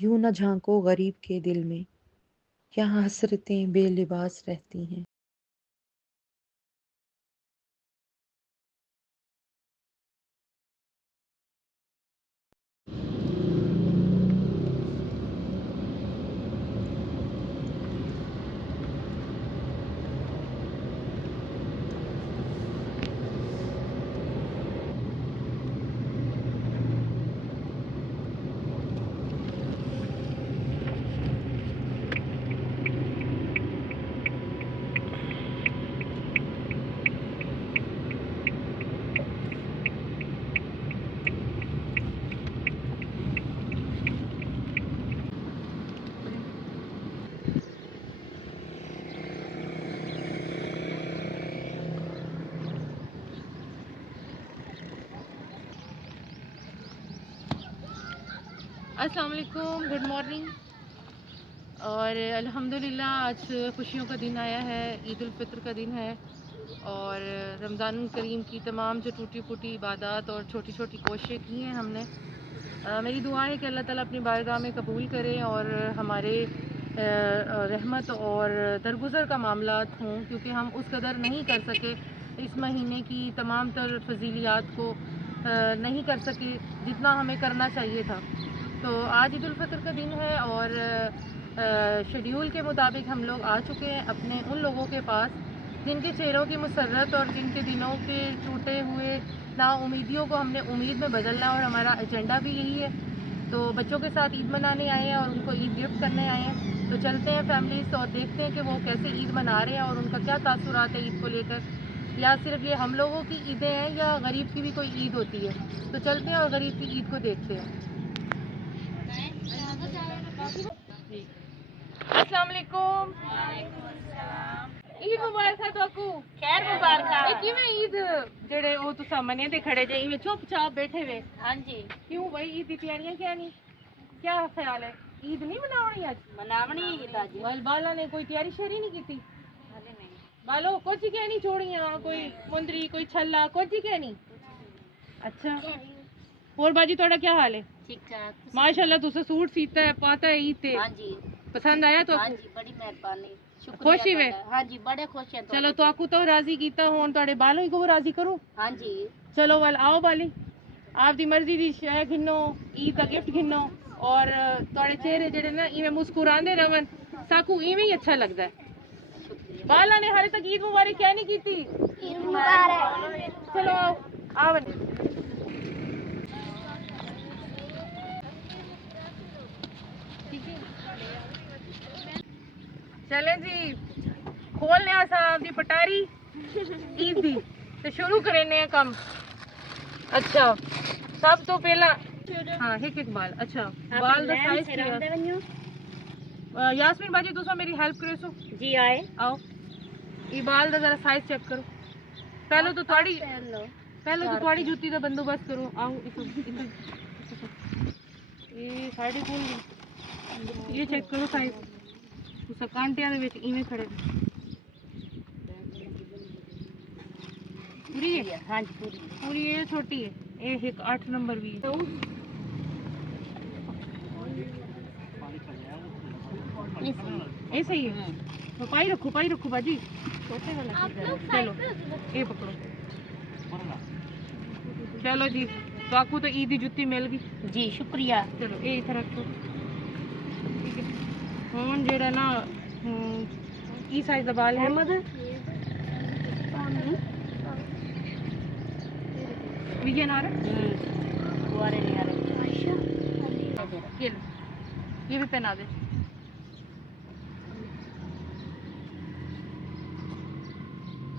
यूं न झांको गरीब के दिल में, यहाँ हसरतें बेलिबास रहती हैं। अस्सलाम वालेकुम, गुड मॉर्निंग। और अल्हम्दुलिल्लाह आज खुशियों का दिन आया है, ईद उल फित्र का दिन है और रमज़ान करीम की तमाम जो टूटी फूटी इबादत और छोटी छोटी कोशिशें की हैं हमने, मेरी दुआ है कि अल्लाह ताला अपनी बारगाह में कबूल करे और हमारे रहमत और दरगुज़र का मामलात हों, क्योंकि हम उस कदर नहीं कर सके इस महीने की तमाम तर फजीलियात को नहीं कर सके जितना हमें करना चाहिए था। तो आज ईद उल फित्र का दिन है और शेड्यूल के मुताबिक हम लोग आ चुके हैं अपने उन लोगों के पास जिनके चेहरों की मुसर्रत और जिनके दिलों के टूटे हुए नाउमीदियों को हमने उम्मीद में बदलना, और हमारा एजेंडा भी यही है। तो बच्चों के साथ ईद मनाने आए हैं और उनको ईद गिफ्ट करने आए हैं। तो चलते हैं फैमिलीज और देखते हैं कि वो कैसे ईद मना रहे हैं और उनका क्या तासुरात है ईद को लेकर, या सिर्फ ये हम लोगों की ईदें हैं या गरीब की भी कोई ईद होती है। तो चलते हैं और गरीब की ईद को देखते हैं। अस्सलाम वालेकुम। ईद मुबारक है तोकू। खैर मुबारक। ये किवें ईद जेड़े ओ तुसा मने ते खड़े जे इवें चुपचाप बैठे वे? हाँ जी, क्यों भाई ईद की तैयारियां क्या नहीं? क्या ख्याल है? ईद नहीं मनावनी आज? मनावनी ईद आज। वाल बाला ने कोई तैयारी शेरी नहीं की? हाले नहीं। बालो कुछ क्या नहीं छोड़ियां, कोई मुंदरी कोई छल्ला कुछ क्या नहीं? अच्छा, और बाजी थोड़ा क्या हाल है? ठीक ठाक। माशाल्लाह तुसा सूट सीता है पाता है ईद ते। हाँ जी, पसंद आया तो? हाँ जी, बड़ी मेहरबानी। शुक्रिया खुश ही वे? तुहाडा। हाँ जी, बड़े खुश हैं। चलो तो आकू तो राजी कीता हुन तुहाडे बालों को राजी करो। हाँ जी, चलो वाल आओ बाली, आप दी मर्जी दी शय घिनो, ईद का गिफ्ट घिनो और तुहाडे चेहरे जेडे ना इवें मुस्कुरांदे रहन, साकू इवें ही अच्छा लगदा है। बाला ने हाले तक ईद मुबारक क्या नहीं कीती? ईद मुबारक। चलो आओ आवन। चले जी, खोलने आसा आपदी पटारी ईद दी ते शुरू करने हैं काम। अच्छा, सब तो पहला हाँ एक बाल। अच्छा, बाल दा साइज क्या? यास्मीन बाजी तुसा मेरी हेल्प करे सो? जी आए। आओ, ये बाल दा जरा साइज चेक करो। पहले तो थोड़ी जूती का बंदोबस्त करो। आओ ये साड़ी खोल, ये चेक करो साइज। तुसा कांटियां दे विच इवें खड़े पूरी है? हाँ जी, पूरी। पूरी ये छोटी है, ये एक 8 नंबर भी है। ये सही है। तो पाई रखो बाजी, छोटे वाला चलो ये पकड़ो। चलो जी, तो आपको तो ईद की जुत्ती मिल गई जी, शुक्रिया। चलो ये इधर रखो। ठीक है, हुन जेड़ा ना की साइज दा बाल है? विजन आ रहा? कुआरे नहीं आ रहे। ये लो, ये भी पहना दे।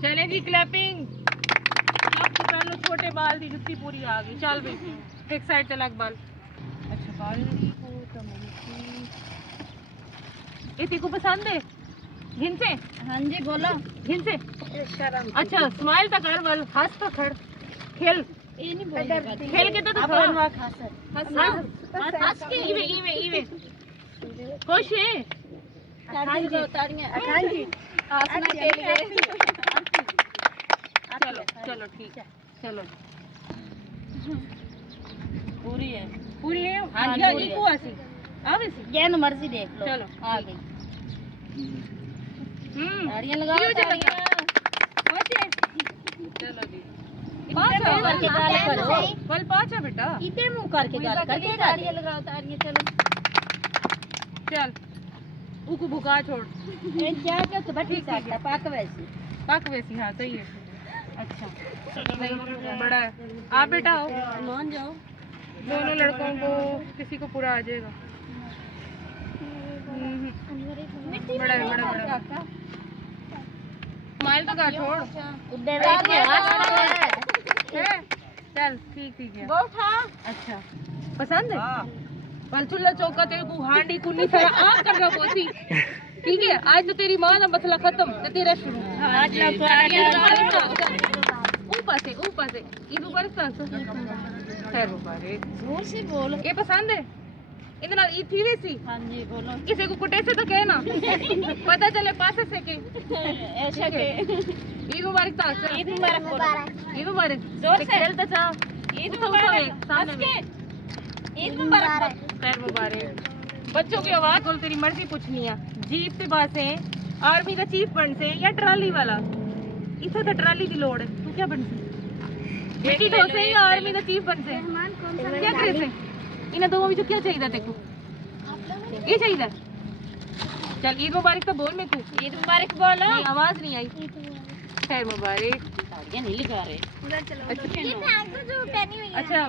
चले जी क्लैपिंग। अब तो पहले छोटे बाल दी जुत्ती पूरी आ गई। चल भाई एक साइड चल बाल। अच्छा बाली को तमकी ये तेको पसंद है? घिन से? हाँ जी, बोलो। घिन से? शर्म। अच्छा स्माइल तो कर, वाल हंस तो खड़, खेल ये नहीं बोल खेल के तो दिखा। हंस के इवे खुश है? हाँ जी, हाँ जी। आसना के लिए। चलो चलो ठीक है, चलो पूरी है। पूरी है। हाँ जी, या पूरी इको है। आसी आविस ये न मर्जी देख लो। चलो, आ गई। ताड़ियां लगाओ, क्यों चला ताड़ियां। चलो जी पाँच करके गाल करो। बल पाँच है बेटा। इधर मुंह करके गाल करके ताड़ियां लगाओ, ताड़ियां। चलो चल उको भुका छोड़। ये क्या क्या तो बैठी सकता पाक वैसी। पक वैसी, हाँ सही है। अच्छा सही बड़ा है। आप बेटा आओ, मान जाओ। दोनों लड़कों को किसी को पूरा आ जाएगा। बड़ा है, बड़ा बड़ा। स्माइल तो कर छोड़। उधर देखिए है चल ठीक है। वो था। अच्छा पसंद है। पल चूल्हा चौका तेरे को हांडी कुन्नी सारा आग कर रहा पोसी। ठीक है आज तो तेरी माँ का मसला खत्म तो तेरा शुरू। आज लोग ऊपर से ईद मुबारक खैर मुबारक। जोर से बोल। ये पसंद है इनके नाल ईद थी वैसी। हाँ जी बोलो। किसी को कुटे से तो कहना पता चले पासे से के ऐसा के। ईद मुबारक था। ईद मुबारक बोलो। ईद मुबारक जोर से। खेलते चाह। ईद मुबारक सामने में। ईद मुबारक। खैर मुबारक। बच्चों की आवाज बोल तेरी मर्जी पूछनी है। जीप से बसे आर्मी का चीफ बन से या ट्राली वाला। इसे तो ट्राली की लोड़ है। तू क्या बन से बेटी तो से या आर्मी का चीफ बन से क्या करे से इन्हें दोनों में क्या चाहिए तेरे को। ये चाहिए। चल ईद मुबारक तो बोल मैं तू। ईद मुबारक बोलो। नहीं आवाज नहीं आई। खैर मुबारक। ताड़ियां नहीं लगा रहे। उधर चलो। अच्छा ये पहन दो जो पहनी हुई है। अच्छा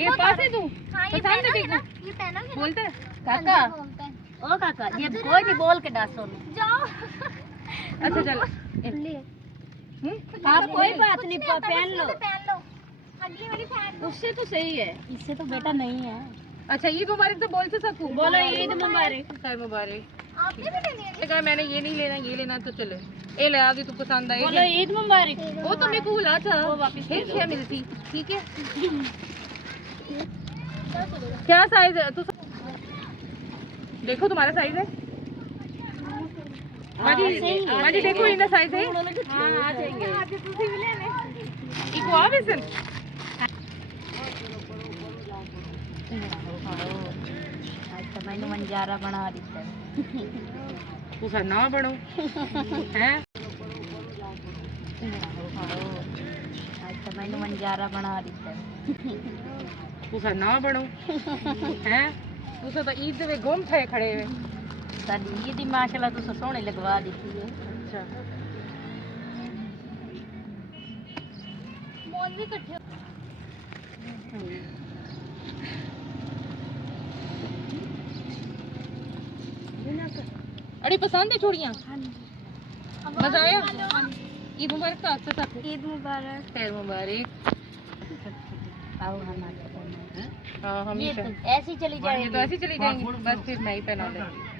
ये पास है तू। हाँ ये पसंद है पहनोगे ना? तेरे ये पहनोगे को ना? बोलता है काका। ओ काका ये कोई नहीं बोल के डांसो। जाओ। अच्छा चल आप कोई बात नहीं पहन लो। अगली वाली पहन लो। उससे तो सही है। इससे तो बेटा नहीं है। अच्छा ईद मुबारक तो बोल से सकूं। बोलो ईद मुबारक। खैर मुबारक। आपने भी लेनी है? कहा मैंने ये नहीं लेना ये लेना तो चले ये ले आगे तू पसंद आएगी। बोलो ईद मुबारक। वो तो मेरे को भुला था वो वापस दे दो। क्या मिलती। ठीक है क्या साइज है तू देखो तुम्हारा साइज है। माजी देखो इनका साइज है। हाँ आ जाएंगे। इको आ वैसे आज तो मैंने मंजारा बना दी है। तुसा ना बनो हैं। आज तो मैंने मंजारा बना दी है। तुसा ना बनो हैं। तुसा तो ईद में गुम थे खड़े हुए। साडी ईद माशाल्लाह तुसा सोहनी लगवा दी है। अच्छा मोन भी इकट्ठे। अरे पसंद है चूड़ियाँ। मजा आया। ईद मुबारक तो अच्छा था। ईद मुबारक। खैर मुबारक। आओ हमारे हाँ हम ये ही तो पहन- ऐसी चली ये जाएगी। तो ऐसी चली जाएंगी बस फिर मैं ही पहना लूंगी।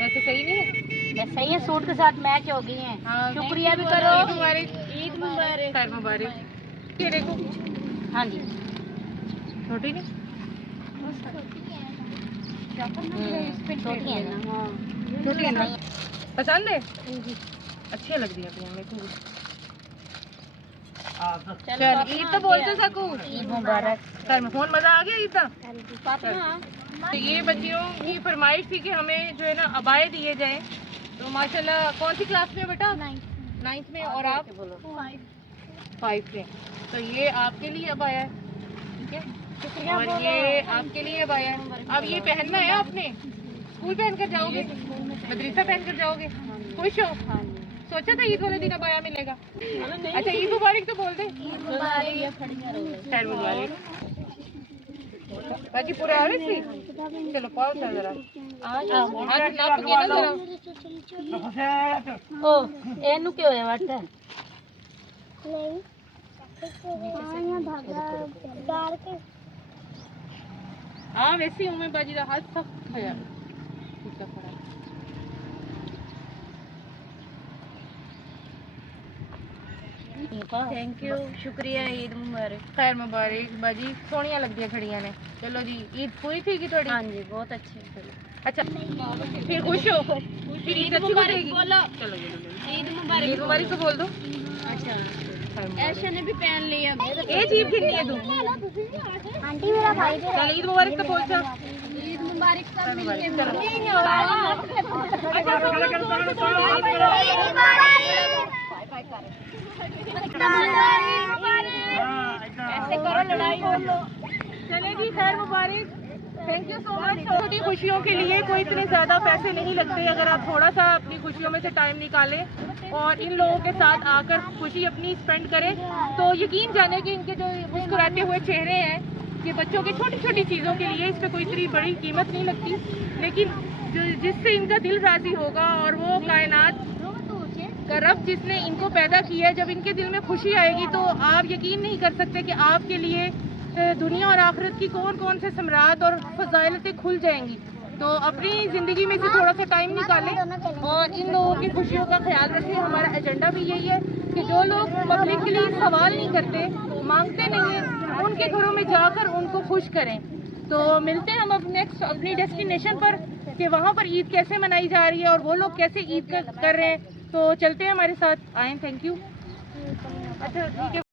वैसे सही नहीं है। बस सही है सूट के साथ मैच हो गई हैं। हाँ, शुक्रिया भी करो। ईद मुबारक। ईद मुबारक। खैर मुबारक। ये देखो हाँ जी। छोटी नहीं छोटी है ना। हाँ छोटी है ना। पसंद है अच्छी लगती है अपनी मेरे को। चल ईद तो बोल तो सकूं। ईद मुबारक। खैर में फोन मजा आ गया ईद का। फातिमा तो ये बच्चियों की फरमाइश थी कि हमें जो है ना अबाए दिए जाए। तो माशाल्लाह कौन सी क्लास में हो बेटा। 9th में और आप 5 में। तो ये आपके लिए अबाया है। ठीक है और ये आपके लिए अबाया है। अब ये पहनना है आपने। स्कूल पहन कर जाओगे मदरसा पहन कर जाओगे खुश हो। सोचा था ईद वाले दिन अबाया मिलेगा। अच्छा ईद मुबारक तो बोल दे। खैर मुबारक। बाकी पूरे आ रहे थे। चलो पाओ था जरा हाथ नाप के ना जरा। ओ एनु क्यों है वाटा हाँ वैसे ही हूँ मैं बाजी का हाथ सख्त है यार। थैंक यू शुक्रिया ईद मुबारक। खैर मुबारक बाजी सोनिया लगती है खड़िया ने। चलो जी ईद पूरी थी कि थोड़ी। हाँ जी बहुत अच्छी। अच्छा फिर खुश हो फिर ईद अच्छी मुबारक बनेगी। बोलो। चलो ईद मुबारक। ईद मुबारक तो बोल दो। अच्छा ऐशा ने भी पहन लिया। एज ईद कितनी है तू? आंटी मेरा भाई चल ईद मुबारक तो पहुंचा। ईद मुबारक सब मिलके ऐसे करो, लड़ाई हो लो। चलेगी, खैर मुबारक, थैंक यू सो मच। छोटी खुशियों के लिए कोई इतने ज़्यादा पैसे नहीं लगते, अगर आप थोड़ा सा अपनी खुशियों में से टाइम निकालें और इन लोगों के साथ आकर खुशी अपनी स्पेंड करें, तो यकीन जाने कि इनके जो मुस्कुराते हुए चेहरे हैं, कि बच्चों की छोटी छोटी चीज़ों के लिए इस पर कोई इतनी बड़ी कीमत नहीं लगती, लेकिन जिससे इनका दिल राज़ी होगा और वो कायनात का रब जिसने इनको पैदा किया है, जब इनके दिल में खुशी आएगी तो आप यकीन नहीं कर सकते कि आपके लिए दुनिया और आखिरत की कौन कौन से समरात और फजाइलतें खुल जाएंगी। तो अपनी ज़िंदगी में से थोड़ा सा टाइम निकालें और इन लोगों की खुशियों का ख्याल रखें। हमारा एजेंडा भी यही है कि जो लोग पब्लिकली सवाल नहीं करते, मांगते नहीं हैं, उनके घरों में जाकर उनको खुश करें। तो मिलते हैं हम अपनी डेस्टिनेशन पर कि वहाँ पर ईद कैसे मनाई जा रही है और वो लोग कैसे ईद कर रहे हैं। तो चलते हैं, हमारे साथ आएँ। Thank you. अच्छा ठीक है।